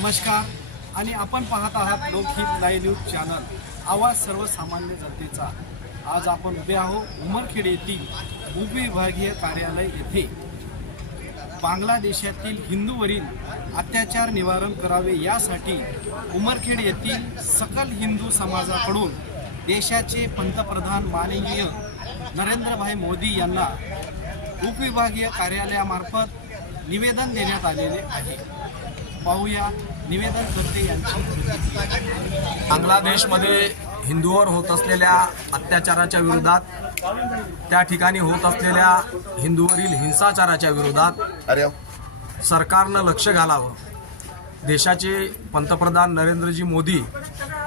नमस्कार आणि आपण पाहत आहात लोकहित लाईव्ह न्यूज चॅनल आवाज सर्वसामान्य जनतेचा। आज आपण उभे आहोत उमरखेड येथील उपविभागीय कार्यालय येथे बांगलादेशातील हिंदूवरील अत्याचार निवारण करावे यासाठी उमरखेड येथील सकल हिंदू समाजाकडून देशाचे पंतप्रधान माननीय नरेंद्रभाई मोदी यांना उपविभागीय कार्यालयामार्फत निवेदन देण्यात आलेले आहे। पाहूया निवेदनकर्ते यांची प्रतिक्रिया। बांगलादेशमध्ये हिंदूवर होत असलेल्या अत्याचाराच्या विरोधात, त्या ठिकाणी होत असलेल्या हिंदूवरील हिंसाचाराच्या विरोधात सरकारनं लक्ष घालावं। देशाचे पंतप्रधान नरेंद्रजी मोदी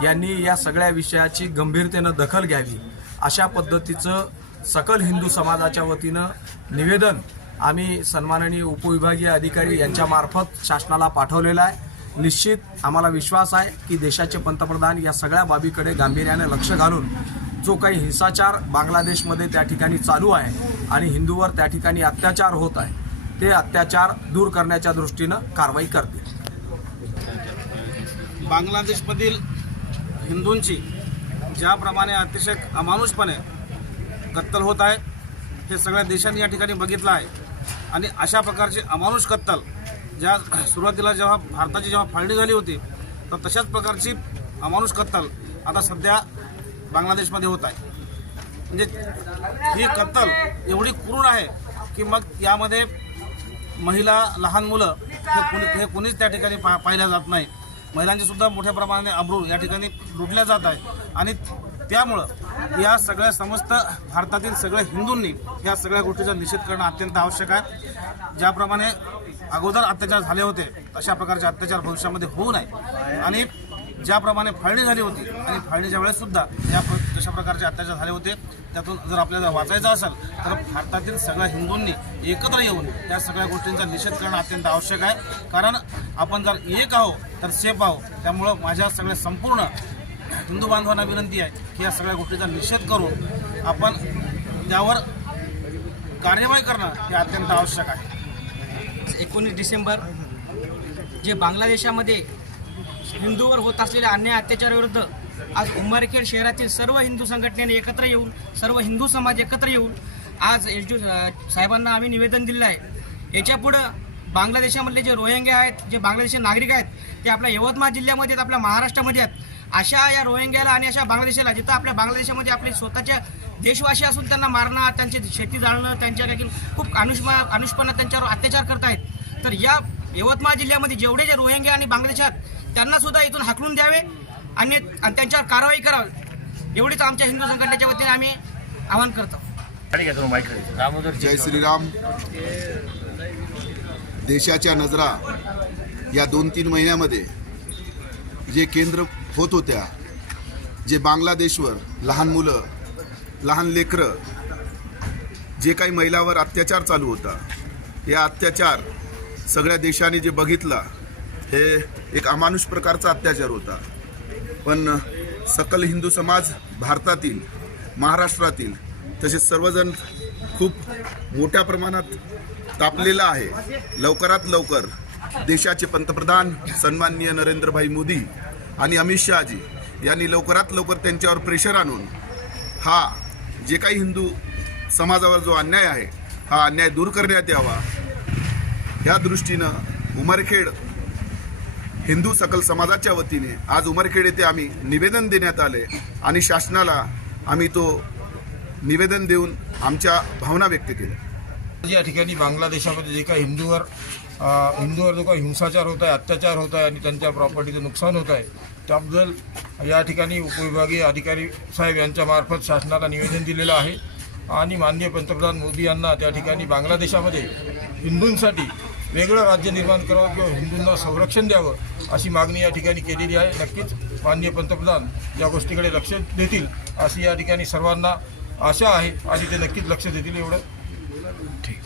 यांनी या सगळ्या विषयाची गंभीरतेनं दखल घ्यावी, अशा पद्धतीचं सकल हिंदू समाजाच्या वतीनं निवेदन आम्ही सन्माननीय उपविभागीय अधिकारी यांच्यामार्फत शासनाला पाठवलेलं आहे। निश्चित आम्हाला विश्वास आहे की देशाचे पंतप्रधान या सगळ्या बाबीकडे गांभीर्याने लक्ष घालून जो काही हिंसाचार बांगलादेशमध्ये त्या ठिकाणी चालू आहे आणि हिंदूवर त्या ठिकाणी अत्याचार होत आहे, ते अत्याचार दूर करण्याच्या दृष्टीनं कारवाई करतील। बांगलादेशमधील हिंदूंची ज्याप्रमाणे अतिशय अमानुषपणे कत्तल होत आहे हे सगळ्या देशांनी या ठिकाणी बघितलं आहे। आणि अशा प्रकारची अमानुष कत्तल ज्या सुरुवातीला जेव्हा भारताची फाळणी झाली होती तर तशाच प्रकारची अमानुष कत्तल आता सध्या बांगलादेशमध्ये होत आहे। म्हणजे ही कत्तल एवढी क्रूर आहे की मग यामध्ये महिला, लहान मुलं हे कोणीच त्या ठिकाणी पाहिल्या जात नाही। महिलांची सुद्धा मोठ्या प्रमाणाने अब्रू या ठिकाणी लुटल्या जात आहे। आणि त्यामुळं या सगळ्या समस्त भारतातील सगळ्या हिंदूंनी या सगळ्या गोष्टीचा निषेध करणं अत्यंत आवश्यक आहे। ज्याप्रमाणे अगोदर अत्याचार झाले होते अशा प्रकारचे अत्याचार भविष्यामध्ये होऊ नये। आणि ज्याप्रमाणे फाळणी झाली होती आणि फाळणीच्या वेळेससुद्धा जशा प्रकारचे अत्याचार झाले होते त्यातून जर आपल्याला वाचायचं असेल तर भारतातील सगळ्या हिंदूंनी एकत्र येऊन या सगळ्या गोष्टींचा निषेध करणं अत्यंत आवश्यक आहे। कारण आपण जर एक आहोत तर सेफ आहोत। त्यामुळं माझ्या सगळ्या संपूर्ण हिंदू बांधवांना विनंती आहे की या सगळ्या गोष्टीचा निषेध करून आपण त्यावर कार्यवाही करणं हे अत्यंत आवश्यक आहे। 19 डिसेंबर जे बांगलादेशामध्ये हिंदूवर होत असलेल्या अन्याय अत्याचाराविरुद्ध आज उमरखेड शहरातील सर्व हिंदू संघटनेने एकत्र येऊन, सर्व हिंदू समाज एकत्र येऊन आज साहेबांना आम्ही निवेदन दिलं आहे। याच्यापुढं बांगलादेशामधले जे रोहिंग्या आहेत, जे बांगलादेशी नागरिक आहेत, ते आपल्या यवतमाळ जिल्ह्यामध्ये आहेत, आपल्या महाराष्ट्रामध्ये आहेत। अशा या रोहिंग्याला आणि अशा बांगलादेशाला जिथं आपल्या बांगलादेशामध्ये आपले स्वतःच्या देशवासी असून त्यांना मारणं, त्यांची शेती जाळणं, त्यांच्या देखील खूप अनुष्पन्न त्यांच्यावर अत्याचार करतायत। तर या यवतमाळ जिल्ह्यामध्ये जेवढे जे रोहिंग्या आणि बांगलादेशात त्यांना सुद्धा इथून हाकलून द्यावे आणि त्यांच्यावर कारवाई करावी, एवढीच आमच्या हिंदू संघटनेच्या वतीने आम्ही आवाहन करतो। जय श्रीराम। देशाच्या नजरा या 2-3 महिन्यामध्ये जे केंद्र होत होत्या, जे बांगलादेशवर लहान मुलं, लहान लेकरं, जे काही महिलावर अत्याचार चालू होता, या अत्याचार सगळ्या देशाने जे बघितला हे एक अमानुष प्रकारचा अत्याचार होता। पण सकल हिंदू समाज भारतातील, महाराष्ट्रातील तसेच सर्वजण खूप मोठ्या प्रमाणात तापलेला आहे। लवकरात लवकर देशाचे पंतप्रधान सन्माननीय नरेंद्रभाई मोदी आणि अमित शहाजी यांनी लवकरात लवकर त्यांच्यावर प्रेशर आणून हा जे काही हिंदू समाजावर जो अन्याय आहे हा अन्याय दूर करण्यात यावा, या दृष्टीनं उमरखेड हिंदू सकल समाजाच्या वतीने आज उमरखेड येथे आम्ही निवेदन देण्यात आले आणि शासनाला आम्ही तो निवेदन देऊन आमच्या भावना व्यक्त केल्या। या ठिकाणी बांगलादेशामध्ये जे काही हिंदूवर जो काही हिंसाचार होत आहे, अत्याचार होत आहे आणि त्यांच्या प्रॉपर्टीचं नुकसान होत आहे, त्याबद्दल या ठिकाणी उपविभागीय अधिकारी साहेब यांच्यामार्फत शासनाला निवेदन दिलेलं आहे। आणि माननीय पंतप्रधान मोदी यांना त्या ठिकाणी बांगलादेशामध्ये हिंदूंसाठी वेगळं राज्य निर्माण करावं किंवा हिंदूंना संरक्षण द्यावं अशी मागणी या ठिकाणी केलेली आहे। नक्कीच माननीय पंतप्रधान या गोष्टीकडे लक्ष देतील अशी या ठिकाणी सर्वांना आशा आहे आणि ते नक्कीच लक्ष देतील। एवढं ठीक।